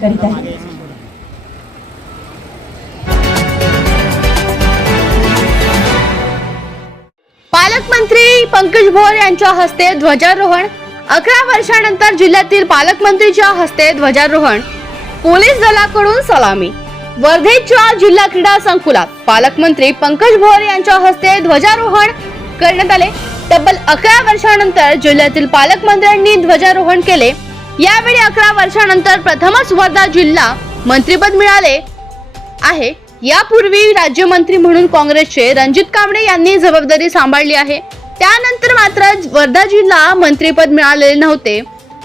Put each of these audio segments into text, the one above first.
करीत आहे. पालकमंत्री पंकज भोर यांच्या हस्ते ध्वजारोहण. अकरा वर्षानंतर जिल्ह्यातील पालकमंत्रीच्या हस्ते ध्वजारोहण. पोलीस दलाकडून सलामी. वर्धेच्या जिल्हा क्रीडा संकुलात पालकमंत्री पंकज भोर यांच्या हस्ते ध्वजारोहण करण्यात आले. तब्बल अकरा वर्षानंतर जिल्ह्यातील पालकमंत्र्यांनी ध्वजारोहण केले. यावेळी अकरा वर्षानंतर प्रथमच वर्धा जिल्हा मंत्रीपद मिळाले आहे. यापूर्वी राज्यमंत्री म्हणून काँग्रेसचे रणजित कांबळे यांनी जबाबदारी सांभाळली आहे. त्यानंतर मात्र वर्धा जिल्हा मंत्रीपद मिळालेले नव्हते.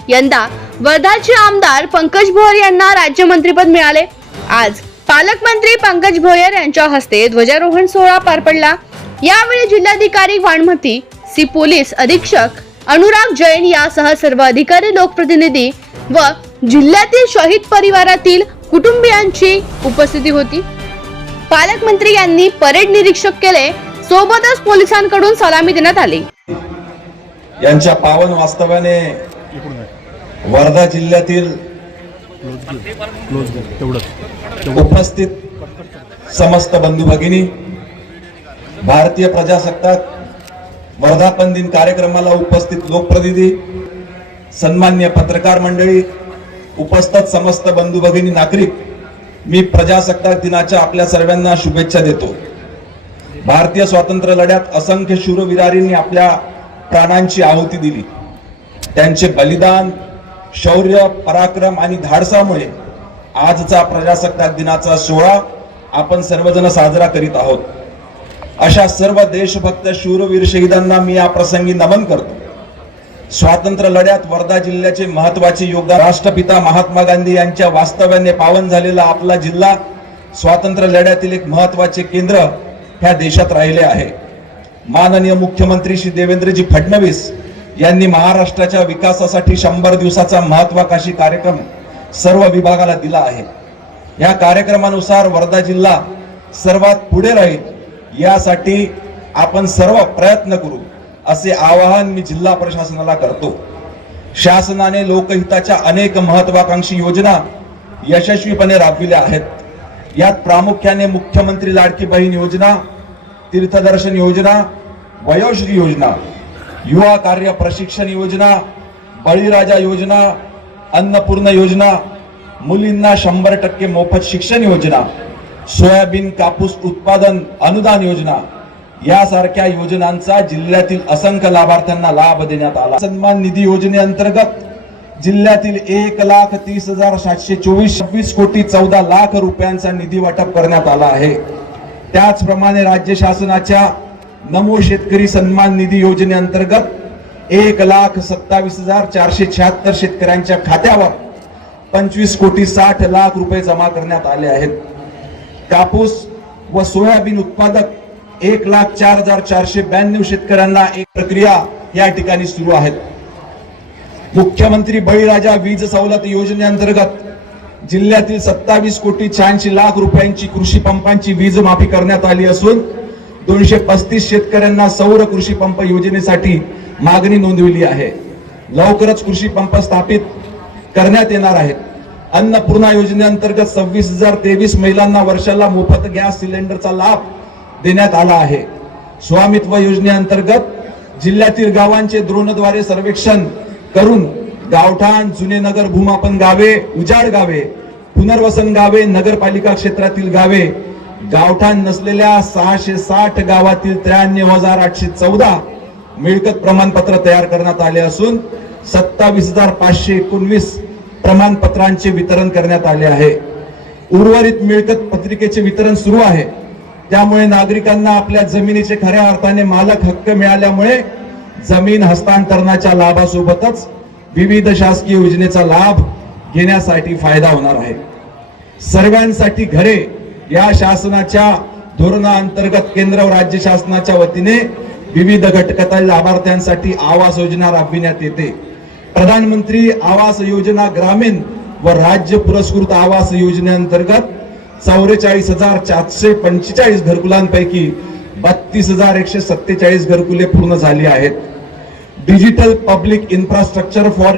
यंदा वर्धाचे आमदार पंकज भोयर यांना राज्यमंत्रीपद मिळाले. आज पालकमंत्री पंकज भोयर यांच्या हस्ते ध्वजारोहण सोहळा पार पडला. यावेळी जिल्हाधिकारी वाणमती सी पोलीस अधीक्षक अनुराग जैन यासह सर्व अधिकारी लोकप्रतिनिधी व जिल्ह्यातील शहीद परिवारातील कुटुंबियांची उपस्थिती होती. पालकमंत्री यांनी परेड निरीक्षक केले. सोबतच पोलिसांकडून सलामी देण्यात आली. यांच्या पावन वास्तव्याने वर्धा जिल्ह्यातील उपस्थित समस्त बंधू भगिनी भारतीय प्रजासत्ताक वर्धापन दिन कार्यक्रमाला उपस्थित लोकप्रतिनिधी सन्मान्य पत्रकार मंडळी उपस्थित समस्त बंधू भगिनी नागरिक मी प्रजासत्ताक दिनाच्या आपल्या सर्वांना शुभेच्छा देतो. भारतीय स्वातंत्र्य लढ्यात असंख्य शूरविरारींनी आपल्या प्राणांची आहुती दिली. त्यांचे बलिदान शौर्य पराक्रम आणि धाडसामुळे आजचा प्रजासत्ताक दिनाचा सोहळा आपण सर्वजण साजरा करीत आहोत. अशा सर्व देशभक्त शूरवीर शहीदांना मी या प्रसंगी नमन करतो. स्वातंत्र्य लढ्यात वर्धा जिल्ह्याचे महत्त्वाचे योगदान राष्ट्रपिता महात्मा गांधी यांच्या वास्तव्याने पावन झालेला आपला जिल्हा स्वातंत्र्य लढ्यातील एक महत्त्वाचे केंद्र ह्या देशात राहिले आहे. माननीय मुख्यमंत्री श्री देवेंद्रजी फडणवीस यांनी महाराष्ट्राच्या विकासासाठी शंभर दिवसाचा महत्वाकांक्षी कार्यक्रम सर्व विभागाला दिला आहे. या कार्यक्रमानुसार वर्धा जिल्हा सर्वात पुढे राहील. यासाठी आपण सर्व प्रयत्न करू असे आवाहन मी जिल्हा प्रशासनाला करतो. शासनाने लोकहिताच्या अनेक महत्वाकांक्षी योजना यशस्वीपणे राबविल्या आहेत. यात प्रामुख्याने मुख्यमंत्री लाडकी बहीण योजना तीर्थदर्शन योजना वयोश्री योजना युवा कार्य प्रशिक्षण योजना बळीराजा योजना अन्नपूर्ण योजना मुलींना शंभर टक्के मोफत शिक्षण योजना सोयाबीन कापूस उत्पादन अनुदान योजना यासारख्या योजनांचा जिल्ह्यातील असंख्य लाभार्थ्यांना लाभ देण्यात आला. सन्मान निधी योजनेअंतर्गत जिल्ह्यातील एक लाख तीस हजार सातशे चोवीस छव्वीस कोटी चौदा लाख रुपयांचा निधी वाटप करण्यात आला आहे. त्याचप्रमाणे राज्य शासनाच्या नमो शेतकरी सन्मान निधी योजनेअंतर्गत एक लाख सत्तावीस हजार चारशे शहात्तर शेतकऱ्यांच्या खात्यावर पंचवीस कोटी साठ लाख रुपये जमा करण्यात आले आहेत. कापूस व सोयाबीन उत्पादक एक लाख चार हजार चारशे ब्याण्णव शेतकऱ्यांना एक प्रक्रिया या ठिकाणी सुरू आहेत. मुख्यमंत्री बळीराजा वीज सवलत योजनेअंतर्गत जिल्ह्यातील सत्तावीस कोटी शहाऐंशी लाख रुपयांची कृषी पंपांची वीज माफी करण्यात आली असून दोनशे पस्तीस शेतकऱ्यांना सौर कृषी पंप योजनेसाठी मागणी नोंदविली आहे. लवकरच कृषी पंप स्थापित करण्यात येणार आहेत. अन्नपूर्णा योजनेअंतर्गत सव्वीस हजार तेवीस महिलांना वर्षाला मोफत गॅस सिलेंडरचा लाभ देण्यात आला आहे. स्वामित्व योजनेअंतर्गत जिल्ह्यातील गावांचे द्रोणद्वारे सर्वेक्षण करून गावठाण जुने नगर भूमापन गावे उजाड गावे पुनर्वसन गावे नगरपालिका क्षेत्रातील गावे गावठाण नसलेल्या सहाशे साठ गावातील त्र्याण्णव हजार आठशे चौदा मिळकत प्रमाणपत्र तयार करण्यात आले असून सत्तावीस हजार पाचशे एकोणवीस प्रमाणपत्रांचे वितरण करण्यात आले आहे. उर्वरित मिळकत पत्रिकेचे वितरण सुरू आहे. त्यामुळे नागरिकांना आपल्या जमिनीचे खऱ्या अर्थाने मालक हक्क मिळाल्यामुळे जमीन हस्तांतरणाच्या लाभासोबतच विविध शासकीय योजनेचा लाभ घेण्यासाठी फायदा होणार आहे. सर्वांसाठी घरे या शासनाच्या धोरणाअंतर्गत केंद्र व राज्य शासनाच्या वतीने विविध घटकातील लाभार्थ्यांसाठी आवास योजना राबविण्यात येते. प्रधानमंत्री आवास योजना ग्रामीण व राज्य पुरस्कृत आवास योजनेअंतर्गत चौवेचाळीस हजार चारशे पंचेचाळीस घरकुलांपैकी बत्तीस हजार एकशे सत्तेचाळीस घरकुले पूर्ण झाली आहेत. Digital public infrastructure for